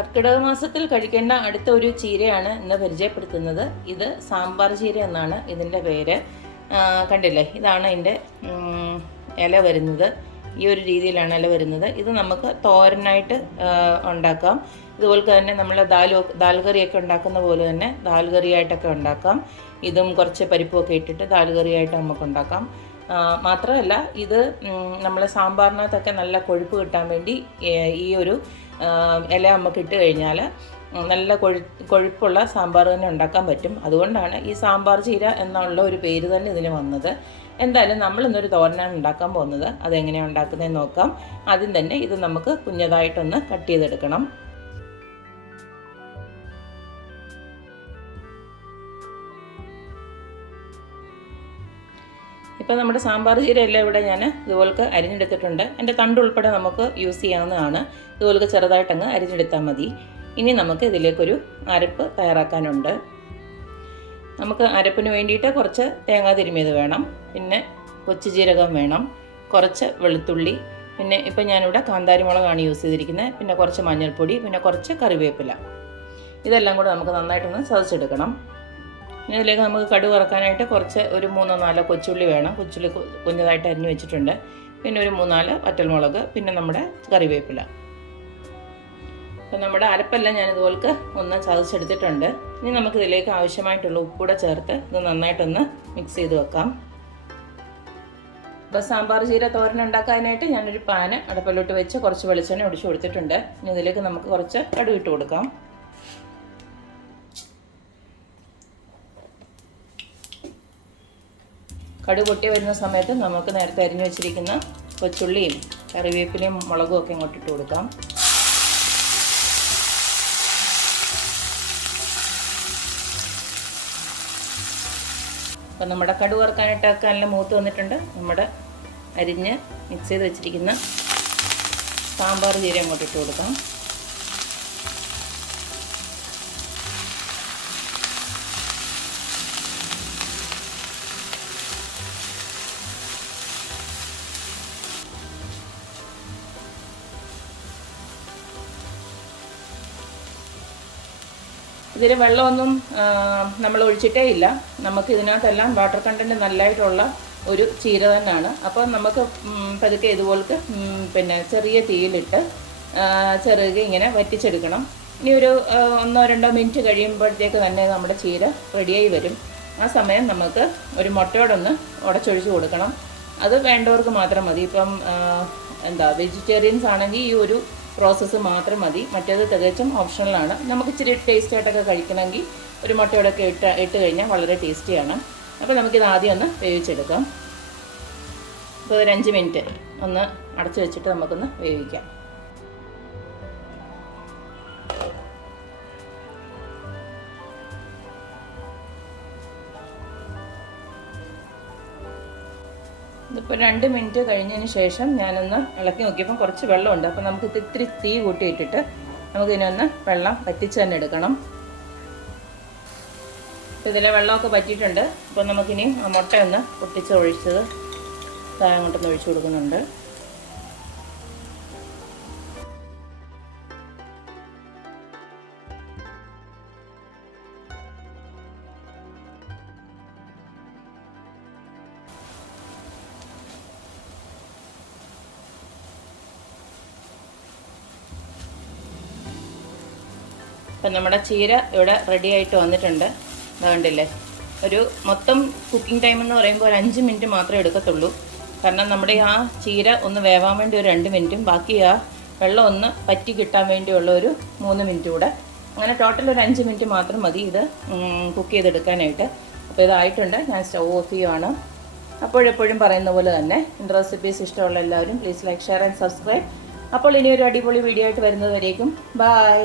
കർക്കിടക മാസത്തിൽ കഴിക്കേണ്ട അടുത്ത ഒരു ചീരയാണ് ഇന്ന് പരിചയപ്പെടുത്തുന്നത്. ഇത് സാമ്പാർ ചീര എന്നാണ് ഇതിൻ്റെ പേര്. കണ്ടില്ലേ, ഇതാണ് ഇതിൻ്റെ ഇല വരുന്നത്. ഈ ഒരു രീതിയിലാണ് ഇല വരുന്നത്. ഇത് നമുക്ക് തോരനായിട്ട് ഉണ്ടാക്കാം. ഇതുപോലെ തന്നെ നമ്മൾ ദാൽ കറിയൊക്കെ ഉണ്ടാക്കുന്ന പോലെ തന്നെ ദാൽ കറിയായിട്ടൊക്കെ ഉണ്ടാക്കാം. ഇതും കുറച്ച് പരിപ്പൊക്കെ ഇട്ടിട്ട് ദാൽ കറിയായിട്ട് നമുക്ക് ഉണ്ടാക്കാം. മാത്രമല്ല ഇത് നമ്മൾ സാമ്പാറിനകത്തൊക്കെ നല്ല കൊഴുപ്പ് കിട്ടാൻ വേണ്ടി ഈ ഒരു ഇല നമുക്ക് ഇട്ട് കഴിഞ്ഞാൽ നല്ല കൊഴുപ്പുള്ള സാമ്പാർ തന്നെ ഉണ്ടാക്കാൻ പറ്റും. അതുകൊണ്ടാണ് ഈ സാമ്പാർ ചീര എന്നുള്ള ഒരു പേര് തന്നെ ഇതിന് വന്നത്. എന്തായാലും നമ്മൾ ഇന്നൊരു തോരനാണ് ഉണ്ടാക്കാൻ പോകുന്നത്. അതെങ്ങനെയാണ് ഉണ്ടാക്കുന്നതെന്ന് നോക്കാം. ആദ്യം തന്നെ ഇത് നമുക്ക് കുഞ്ഞതായിട്ടൊന്ന് കട്ട് ചെയ്തെടുക്കണം. ഇപ്പോൾ നമ്മുടെ സാമ്പാർ ചീര എല്ലാം ഇവിടെ ഞാൻ ഇതുപോലൊക്കെ അരിഞ്ഞെടുത്തിട്ടുണ്ട്. എൻ്റെ തണ്ട് ഉൾപ്പെടെ നമുക്ക് യൂസ് ചെയ്യാവുന്നതാണ്. ഇതുപോലൊക്കെ ചെറുതായിട്ടങ്ങ് അരിഞ്ഞെടുത്താൽ മതി. ഇനി നമുക്ക് ഇതിലേക്കൊരു അരപ്പ് തയ്യാറാക്കാനുണ്ട്. നമുക്ക് അരപ്പിന് വേണ്ടിയിട്ട് കുറച്ച് തേങ്ങാ തിരുമിയത് വേണം, പിന്നെ കൊച്ചു ജീരകം വേണം, കുറച്ച് വെളുത്തുള്ളി, പിന്നെ ഇപ്പം ഞാനിവിടെ കാന്താരി മുളകാണ് യൂസ് ചെയ്തിരിക്കുന്നത്, പിന്നെ കുറച്ച് മഞ്ഞൾപ്പൊടി, പിന്നെ കുറച്ച് കറിവേപ്പില. ഇതെല്ലാം കൂടെ നമുക്ക് നന്നായിട്ടൊന്ന് ചതച്ചെടുക്കണം. ഇനി ഇതിലേക്ക് നമുക്ക് കടുക് വറക്കാനായിട്ട് കുറച്ച് ഒരു 3-4 കൊച്ചുള്ളി വേണം. കൊച്ചുള്ളി കുഞ്ഞതായിട്ട് അരിഞ്ഞ് വെച്ചിട്ടുണ്ട്. പിന്നെ ഒരു 3-4 വറ്റൽമുളക്, പിന്നെ നമ്മുടെ കറിവേപ്പില. അപ്പോൾ നമ്മുടെ അരപ്പെല്ലാം ഞാനിതുപോലൊക്കെ ഒന്ന് ചതച്ചെടുത്തിട്ടുണ്ട്. ഇനി നമുക്കിതിലേക്ക് ആവശ്യമായിട്ടുള്ള ഉപ്പൂടെ ചേർത്ത് ഇത് നന്നായിട്ടൊന്ന് മിക്സ് ചെയ്ത് വെക്കാം. ഇപ്പോൾ സാമ്പാർ ചീര തോരൻ ഉണ്ടാക്കാനായിട്ട് ഞാനൊരു പാന് അടുപ്പിലോട്ട് വെച്ച് കുറച്ച് വെളിച്ചെണ്ണ ഒഴിച്ച് കൊടുത്തിട്ടുണ്ട്. ഇനി ഇതിലേക്ക് നമുക്ക് കുറച്ച് കടുക് ഇട്ട് കൊടുക്കാം. കടുക് പൊട്ടി വരുന്ന സമയത്ത് നമുക്ക് നേരത്തെ അരിഞ്ഞു വെച്ചിരിക്കുന്ന കൊച്ചുള്ളിയും കറിവേപ്പിലയും മുളകും ഒക്കെ ഇങ്ങോട്ട് ഇട്ട് കൊടുക്കാം. അപ്പം നമ്മുടെ കടുക് വറുക്കാനായിട്ടൊക്കെ നല്ല മൂത്ത് വന്നിട്ടുണ്ട്. നമ്മുടെ അരിഞ്ഞ് മിക്സ് ചെയ്ത് വെച്ചിരിക്കുന്ന സാമ്പാർ ചീര അങ്ങോട്ട് ഇട്ട് കൊടുക്കാം. ഇതിൽ വെള്ളമൊന്നും നമ്മൾ ഒഴിച്ചിട്ടേ ഇല്ല. നമുക്ക് ഇതിനകത്തെല്ലാം വാട്ടർ കണ്ടൻറ്റ് നല്ലതായിട്ടുള്ള ഒരു ചീര തന്നെയാണ്. അപ്പോൾ നമുക്ക് പതുക്കെ ഇതുപോലത്തെ പിന്നെ ചെറിയ തീയിലിട്ട് ചെറുകെ ഇങ്ങനെ വറ്റിച്ചെടുക്കണം. ഇനി ഒരു 1-2 മിനിറ്റ് കഴിയുമ്പോഴത്തേക്ക് തന്നെ നമ്മുടെ ചീര റെഡിയായി വരും. ആ സമയം നമുക്ക് ഒരു മുട്ടയോടൊന്ന് ഉടച്ചൊഴിച്ച് കൊടുക്കണം. അത് വേണ്ടവർക്ക് മാത്രം മതി. ഇപ്പം വെജിറ്റേറിയൻസ് ആണെങ്കിൽ ഈ ഒരു പ്രോസസ്സ് മാത്രം മതി. മറ്റേത് തികച്ചും ഓപ്ഷണലാണ്. നമുക്ക് ഇച്ചിരി ടേസ്റ്റായിട്ടൊക്കെ കഴിക്കണമെങ്കിൽ ഒരു മുട്ടയോടൊക്കെ ഇട്ട് കഴിഞ്ഞാൽ വളരെ ടേസ്റ്റിയാണ്. അപ്പോൾ നമുക്കിത് ആദ്യം ഒന്ന് വേവിച്ചെടുക്കാം. ഇപ്പോൾ ഒരു 5 മിനിറ്റ് ഒന്ന് അടച്ചു വെച്ചിട്ട് നമുക്കൊന്ന് വേവിക്കാം. ഇതിപ്പോൾ 2 മിനിറ്റ് കഴിഞ്ഞതിന് ശേഷം ഞാനൊന്ന് ഇളക്കി നോക്കിയപ്പോൾ കുറച്ച് വെള്ളമുണ്ട്. അപ്പോൾ നമുക്ക് ഇത്തിരി തീ കൂട്ടിയിട്ടിട്ട് നമുക്കിതിനൊന്ന് വെള്ളം വറ്റിച്ച് തന്നെ എടുക്കണം. അപ്പോൾ ഇതിലെ വെള്ളമൊക്കെ വറ്റിയിട്ടുണ്ട്. അപ്പോൾ നമുക്കിനി ആ മുട്ടയൊന്ന് പൊട്ടിച്ച് ഒഴിച്ചത് അങ്ങോട്ടൊന്ന് ഒഴിച്ചു കൊടുക്കുന്നുണ്ട്. അപ്പം നമ്മുടെ ചീര ഇവിടെ റെഡി ആയിട്ട് വന്നിട്ടുണ്ട്. അതുകൊണ്ടില്ലേ, ഒരു മൊത്തം കുക്കിംഗ് ടൈം എന്ന് പറയുമ്പോൾ ഒരു 5 മിനിറ്റ് മാത്രമേ എടുക്കത്തുള്ളൂ. കാരണം നമ്മുടെ ആ ചീര ഒന്ന് വേവാൻ വേണ്ടി ഒരു 2 മിനിറ്റും ബാക്കി ആ വെള്ളം ഒന്ന് പറ്റി കിട്ടാൻ വേണ്ടിയുള്ള ഒരു 3 മിനിറ്റ് കൂടെ. അങ്ങനെ ടോട്ടൽ ഒരു 5 മിനിറ്റ് മാത്രം മതി ഇത് കുക്ക് ചെയ്തെടുക്കാനായിട്ട്. അപ്പോൾ ഇതായിട്ടുണ്ട്. ഞാൻ സ്റ്റൗ ഓഫ് ചെയ്യുവാണ്. അപ്പോഴെപ്പോഴും പറയുന്ന പോലെ തന്നെ എൻ്റെ റെസിപ്പീസ് ഇഷ്ടമുള്ള എല്ലാവരും please like, share and subscribe. അപ്പോൾ ഇനി ഒരു അടിപൊളി വീഡിയോ ആയിട്ട് വരുന്നത് വരേക്കും ബൈ.